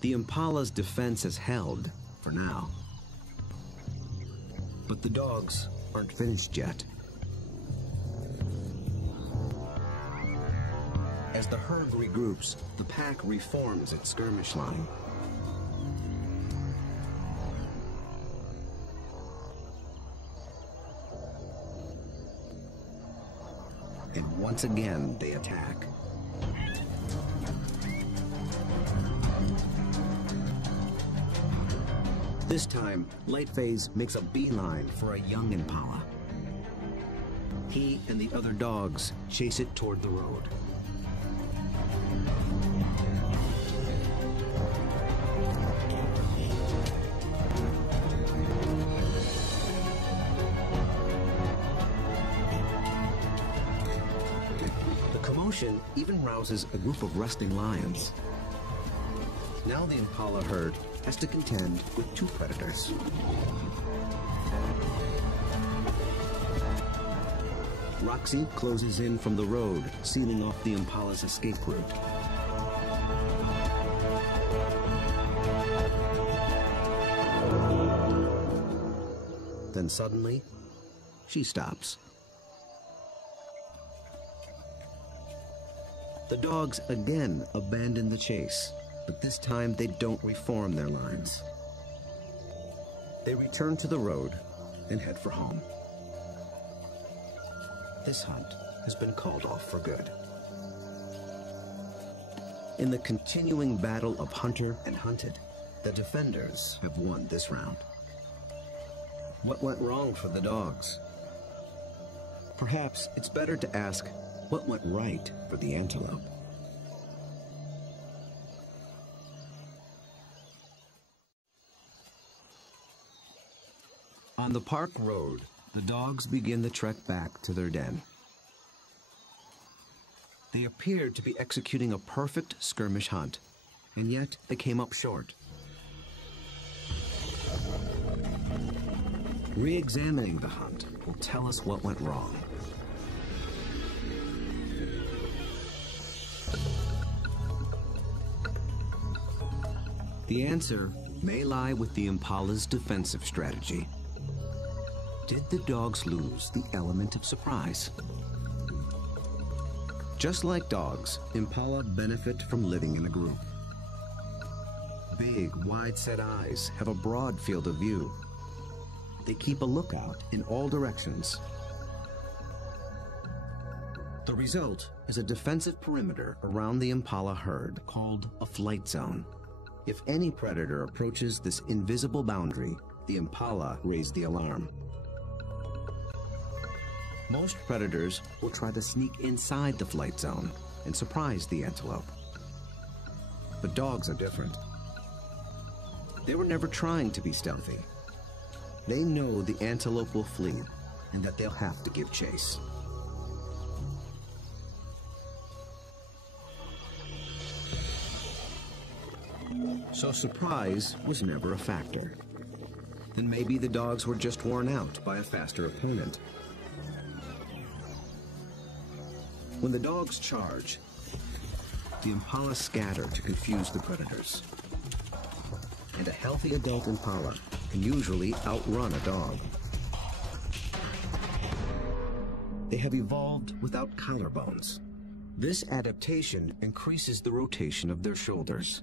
The Impala's defense has held, for now. But the dogs aren't finished yet. As the herd regroups, the pack reforms its skirmish line. And once again, they attack. This time, Lightphase makes a beeline for a young Impala. He and the other dogs chase it toward the road. The commotion even rouses a group of resting lions. Now the Impala herd has to contend with two predators. Roxy closes in from the road, sealing off the Impala's escape route. Then suddenly, she stops. The dogs again abandon the chase, but this time they don't reform their lines. They return to the road and head for home. This hunt has been called off for good. In the continuing battle of hunter and hunted, the defenders have won this round. What went wrong for the dogs? Perhaps it's better to ask what went right for the antelope. On the park road, the dogs begin the trek back to their den. They appeared to be executing a perfect skirmish hunt, and yet they came up short. Re-examining the hunt will tell us what went wrong. The answer may lie with the Impala's defensive strategy. Did the dogs lose the element of surprise? Just like dogs, Impala benefit from living in a group. Big, wide-set eyes have a broad field of view. They keep a lookout in all directions. The result is a defensive perimeter around the Impala herd called a flight zone. If any predator approaches this invisible boundary, the Impala raise the alarm. Most predators will try to sneak inside the flight zone and surprise the antelope. But dogs are different. They were never trying to be stealthy. They know the antelope will flee and that they'll have to give chase. So surprise was never a factor. And maybe the dogs were just worn out by a faster opponent. When the dogs charge, the Impala scatter to confuse the predators. And a healthy adult Impala can usually outrun a dog. They have evolved without collarbones. This adaptation increases the rotation of their shoulders.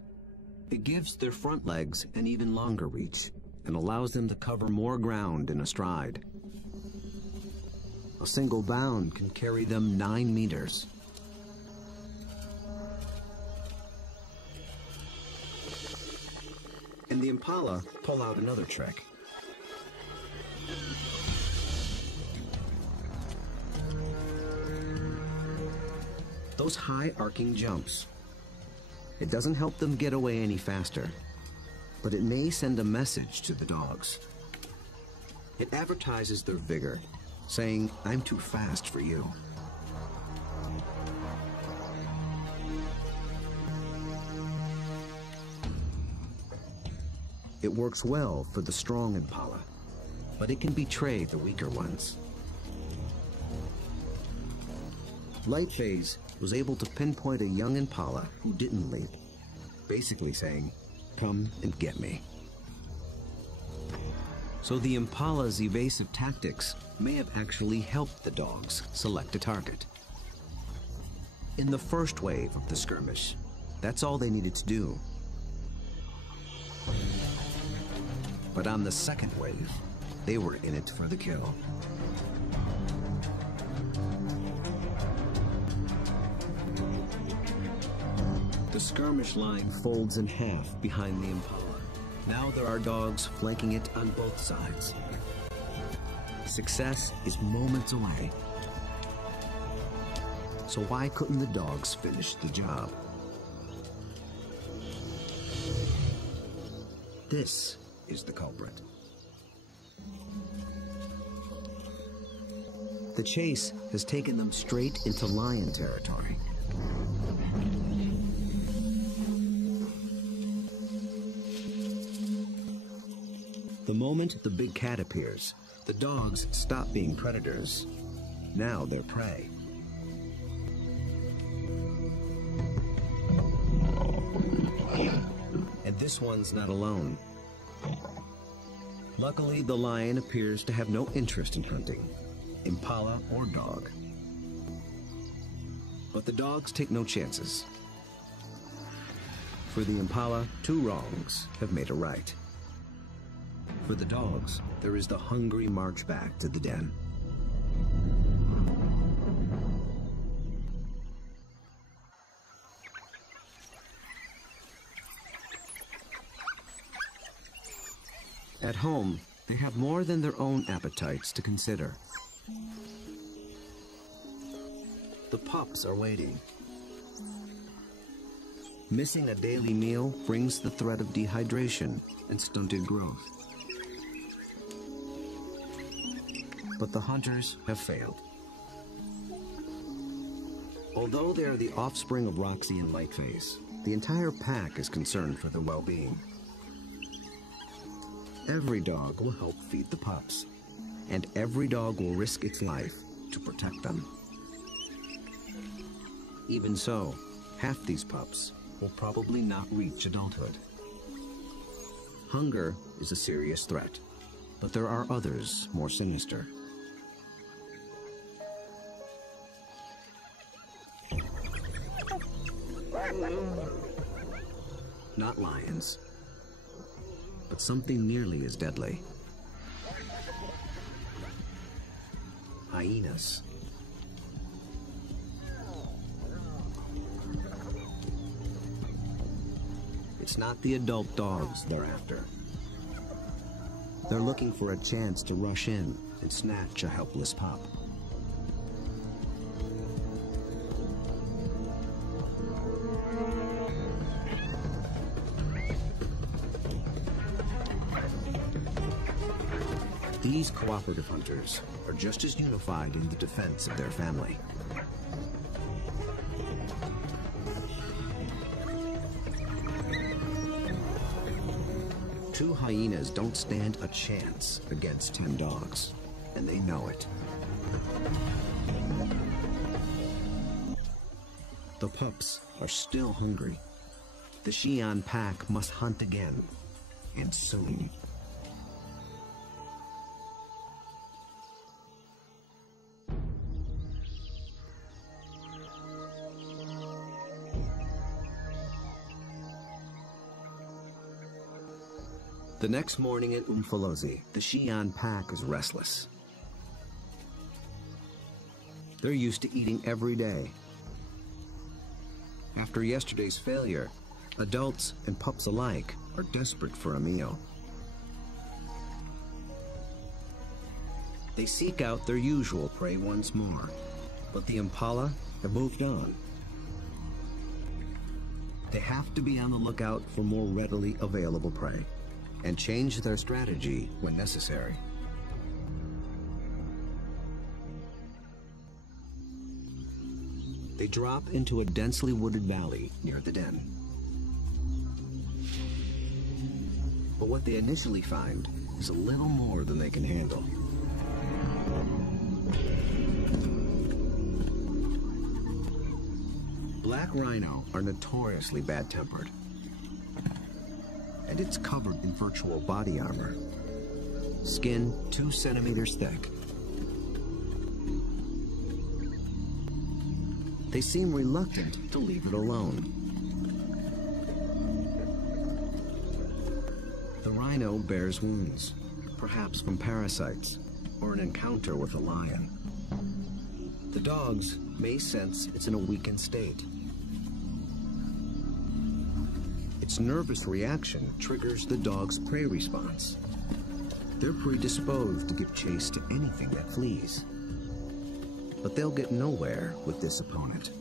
It gives their front legs an even longer reach and allows them to cover more ground in a stride. A single bound can carry them 9 meters. And the Impala pull out another trick. Those high arcing jumps. It doesn't help them get away any faster, but it may send a message to the dogs. It advertises their vigor, saying, "I'm too fast for you." It works well for the strong Impala, but it can betray the weaker ones. Lightphase was able to pinpoint a young Impala who didn't leap, basically saying, come and get me. So the Impala's evasive tactics may have actually helped the dogs select a target. In the first wave of the skirmish, that's all they needed to do. But on the second wave, they were in it for the kill. The skirmish line folds in half behind the Impala. Now there are dogs flanking it on both sides. Success is moments away. So why couldn't the dogs finish the job? This is the culprit. The chase has taken them straight into lion territory. The moment the big cat appears, the dogs stop being predators. Now they're prey. And this one's not alone. Luckily, the lion appears to have no interest in hunting, impala or dog. But the dogs take no chances. For the impala, 2 wrongs have made a right. For the dogs, there is the hungry march back to the den. At home, they have more than their own appetites to consider. The pups are waiting. Missing a daily meal brings the threat of dehydration and stunted growth. But the hunters have failed. Although they are the offspring of Roxy and Lightface, the entire pack is concerned for their well-being. Every dog will help feed the pups, and every dog will risk its life to protect them. Even so, half these pups will probably not reach adulthood. Hunger is a serious threat, but there are others more sinister. Not lions, but something nearly as deadly. Hyenas. It's not the adult dogs they're after. They're looking for a chance to rush in and snatch a helpless pup. These cooperative hunters are just as unified in the defense of their family. Two hyenas don't stand a chance against 10 dogs, and they know it. The pups are still hungry. The Xi'an pack must hunt again, and soon. The next morning in Umfolozi, the Xi'an pack is restless. They're used to eating every day. After yesterday's failure, adults and pups alike are desperate for a meal. They seek out their usual prey once more, but the impala have moved on. They have to be on the lookout for more readily available prey, and change their strategy when necessary. They drop into a densely wooded valley near the den. But what they initially find is a little more than they can handle. Black rhino are notoriously bad-tempered. and it's covered in virtual body armor. Skin 2 centimeters thick. They seem reluctant to leave it alone. The rhino bears wounds, perhaps from parasites or an encounter with a lion. The dogs may sense it's in a weakened state. Its nervous reaction triggers the dog's prey response. They're predisposed to give chase to anything that flees. But they'll get nowhere with this opponent.